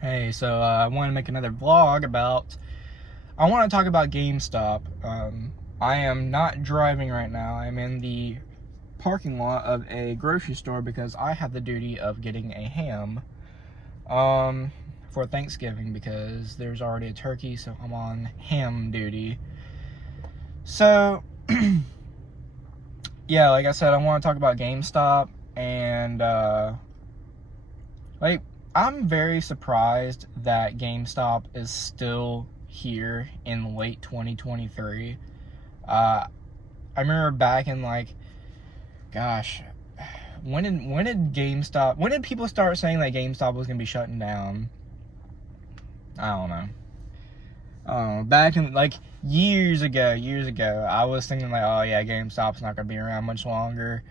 Hey, so I want to make another vlog I want to talk about GameStop. I am not driving right now. I'm in the parking lot of a grocery store because I have the duty of getting a ham for Thanksgiving because there's already a turkey, so I'm on ham duty. So, yeah, like I said, I want to talk about GameStop and, I'm very surprised that GameStop is still here in late 2023. I remember back in gosh, when did people start saying that GameStop was gonna be shutting down? I don't know. Back in years ago, I was thinking oh yeah, GameStop's not gonna be around much longer.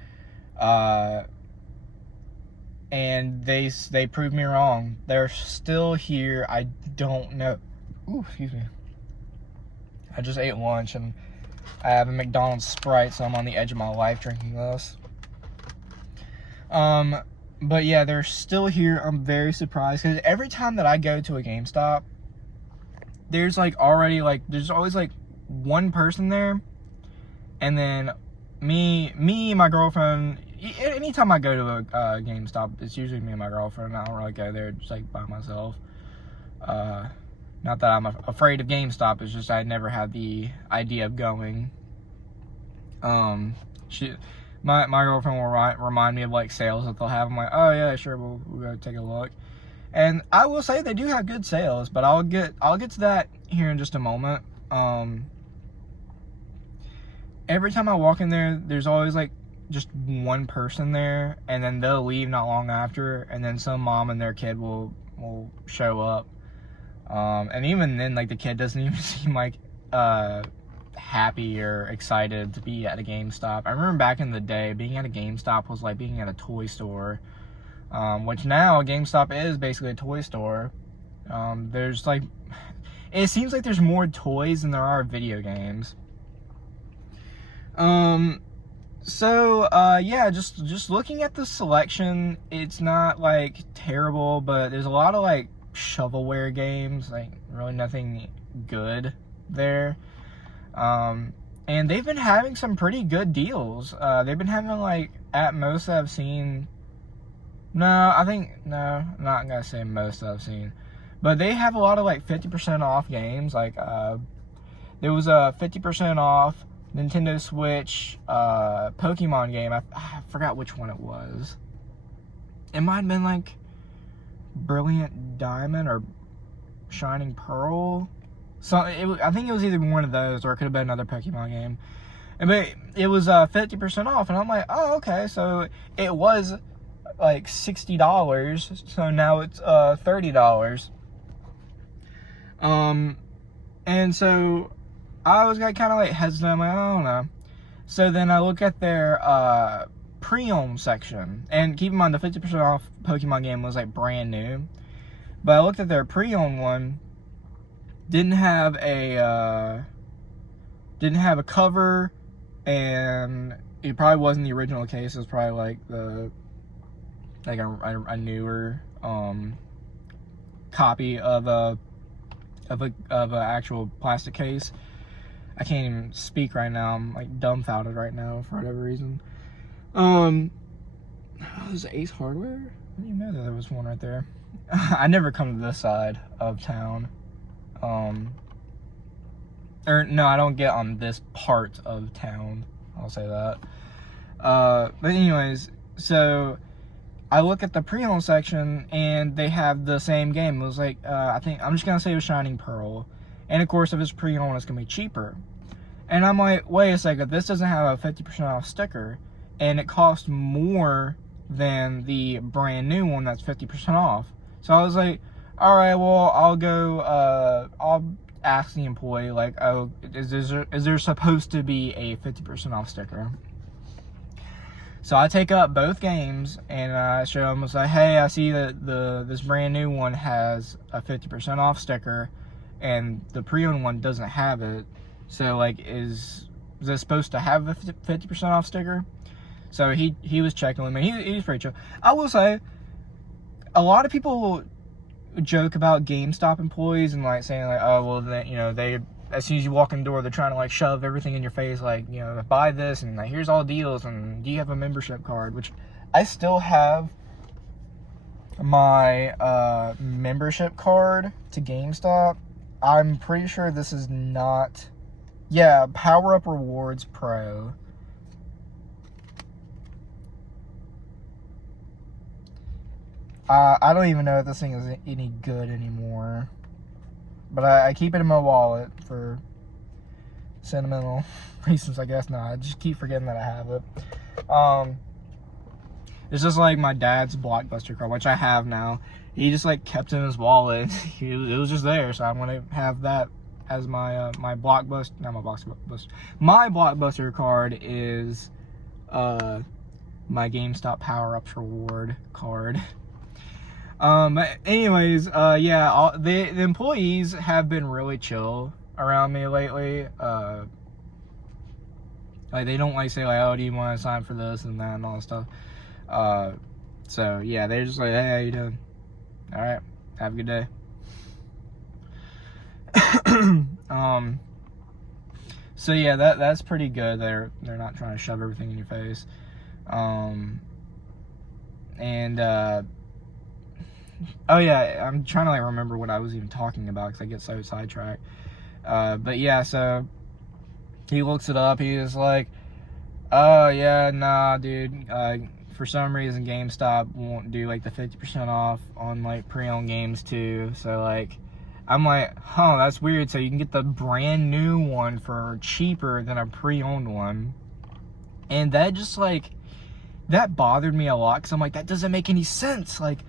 And they proved me wrong. They're still here. I don't know. Ooh, excuse me. I just ate lunch and I have a McDonald's Sprite, so I'm on the edge of my life drinking this. But yeah, they're still here. I'm very surprised because every time that I go to a GameStop, there's there's always one person there, and then me, my girlfriend. Anytime I go to a GameStop, it's usually me and my girlfriend. I don't really go there just by myself. Not that I'm afraid of GameStop. It's just I never had the idea of going. My girlfriend will remind me of sales that they'll have. I'm like, oh yeah, sure, we'll go take a look. And I will say they do have good sales, but I'll get to that here in just a moment. Every time I walk in there, there's always just one person there, and then they'll leave not long after, and then some mom and their kid will show up. And even then, the kid doesn't even seem happy or excited to be at a GameStop. I remember back in the day, being at a GameStop was like being at a toy store, which now GameStop is basically a toy store. There's it seems like there's more toys than there are video games. So, yeah, just looking at the selection, it's not, terrible, but there's a lot of, shovelware games, really nothing good there. And they've been having some pretty good deals. They've been having, at most I've seen, I'm not gonna say most I've seen, but they have a lot of, 50% off games. There was a 50% off Nintendo Switch Pokemon game. I forgot which one it was. It might have been Brilliant Diamond or Shining Pearl. So I think it was either one of those, or it could have been another Pokemon game. But it was 50% off, and I'm like, oh okay. So it was $60, so now it's $30. And so I was kind of hesitant. I'm I don't know. So then I look at their pre-owned section, and keep in mind the 50% off Pokemon game was brand new. But I looked at their pre-owned one. Didn't have a cover, and it probably wasn't the original case. It was probably a newer copy of a actual plastic case. I can't even speak right now. I'm dumbfounded right now for whatever reason. Is it Ace Hardware? I didn't even know that there was one right there. I never come to this side of town. Or no, I don't get on this part of town. I'll say that. But anyways, so I look at the pre-owned section, and they have the same game. It was I think I'm just gonna say it was Shining Pearl. And of course, if it's pre-owned, it's gonna be cheaper. And I'm like, wait a second, this doesn't have a 50% off sticker, and it costs more than the brand new one that's 50% off. So I was like, all right, well, I'll ask the employee, oh, is there supposed to be a 50% off sticker? So I take up both games, and I show them, I say, hey, I see that this brand new one has a 50% off sticker, and the pre-owned one doesn't have it. So is it supposed to have a 50% off sticker? So he was checking with me. He's pretty chill. I will say, a lot of people joke about GameStop employees and like saying like, oh well, they as soon as you walk in the door, they're trying to like shove everything in your face, like, buy this and like here's all the deals, and do you have a membership card? Which I still have my membership card to GameStop. I'm pretty sure this is not, yeah, Power Up Rewards Pro. I don't even know if this thing is any good anymore. But I keep it in my wallet for sentimental reasons, I guess. No, I just keep forgetting that I have it. It's just like my dad's Blockbuster card, which I have now. He just like kept it in his wallet. It was just there, so I'm gonna have that as my my Blockbuster. Not my Blockbuster. My Blockbuster card is my GameStop Power Ups Reward card. Anyways, yeah, the employees have been really chill around me lately. Like they don't like say like, oh, do you want to sign for this and that and all that stuff. So yeah, they're just like, hey, how you doing? All right, have a good day. So yeah, that's pretty good. They're not trying to shove everything in your face. Oh yeah, I'm trying to like remember what I was even talking about because I get so sidetracked. But yeah, so he looks it up. He is like, oh yeah, nah, dude. For some reason, GameStop won't do like the 50% off on like pre-owned games too. So like, I'm like, huh, that's weird. So you can get the brand new one for cheaper than a pre-owned one, and that just like that bothered me a lot because I'm like, that doesn't make any sense. Like,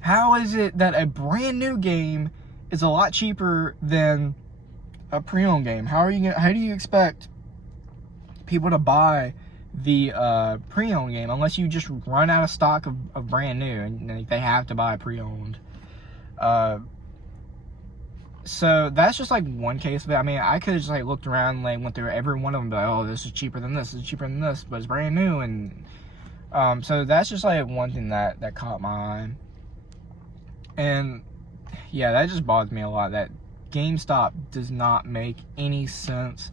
how is it that a brand new game is a lot cheaper than a pre-owned game? How do you expect people to buy the pre-owned game unless you just run out of stock of brand new and they have to buy pre-owned? So that's just like one case of it. I mean, I could have just like looked around and like went through every one of them, but oh, this is cheaper than this is cheaper than this, but it's brand new. And so that's just like one thing that caught my eye. And yeah, that just bothers me a lot, that GameStop does not make any sense.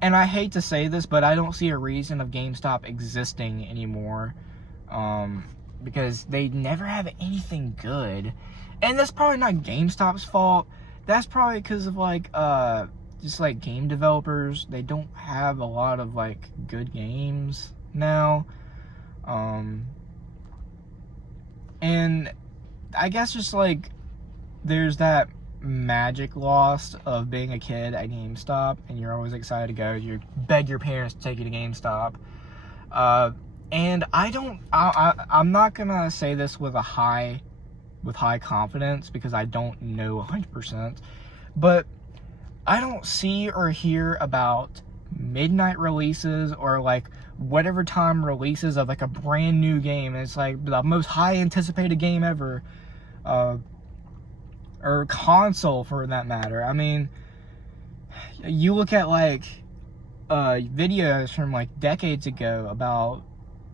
And I hate to say this, but I don't see a reason of GameStop existing anymore, because they never have anything good. And that's probably not GameStop's fault. That's probably because of like just like game developers. They don't have a lot of like good games now. And I guess just like there's that magic lost of being a kid at GameStop, and you're always excited to go. You beg your parents to take you to GameStop. And I'm not gonna say this with high confidence because I don't know 100%, but I don't see or hear about midnight releases or like whatever time releases of like a brand new game. It's like the most high anticipated game ever, or console for that matter. I mean, you look at like videos from like decades ago about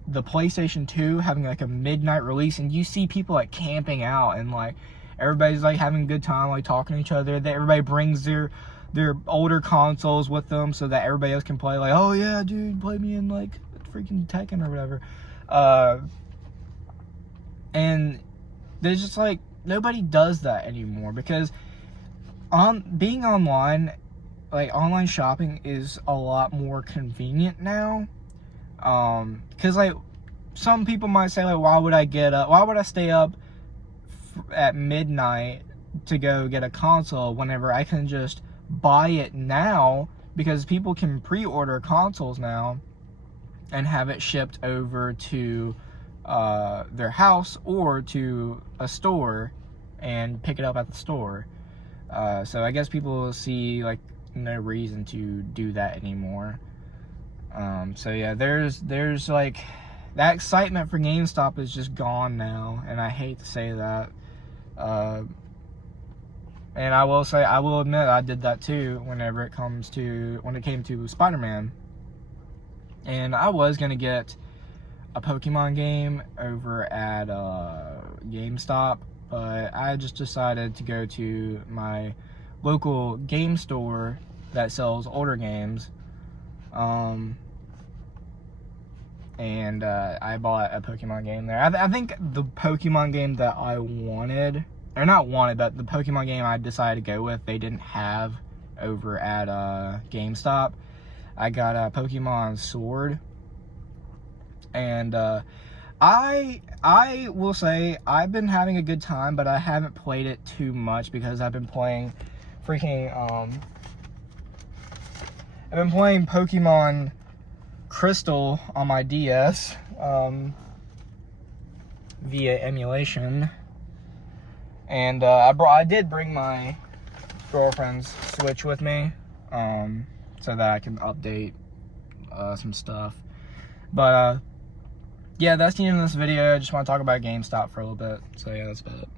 the PlayStation 2 having like a midnight release, and you see people like camping out and like everybody's like having a good time, like talking to each other. That everybody brings their older consoles with them so that everybody else can play. Like, oh yeah, dude, play me in like freaking Tekken or whatever. And there's just like nobody does that anymore because being online, like online shopping is a lot more convenient now. Because like some people might say like, why would I stay up at midnight to go get a console whenever I can just buy it now, because people can pre-order consoles now and have it shipped over to their house or to a store and pick it up at the store. So I guess people see like no reason to do that anymore. So yeah, there's like that excitement for GameStop is just gone now, and I hate to say that. And I will admit I did that too when it came to Spider-Man. And I was gonna get a Pokemon game over at GameStop, but I just decided to go to my local game store that sells older games. And I bought a Pokemon game there. I think the Pokemon game that I wanted, or not wanted, but the Pokemon game I decided to go with, they didn't have over at GameStop. I got a Pokemon Sword, and I will say I've been having a good time, but I haven't played it too much because I've been playing Pokemon Crystal on my DS via emulation, and I did bring my girlfriend's Switch with me so that I can update some stuff. But yeah, that's the end of this video. I just want to talk about GameStop for a little bit. So yeah, that's about it.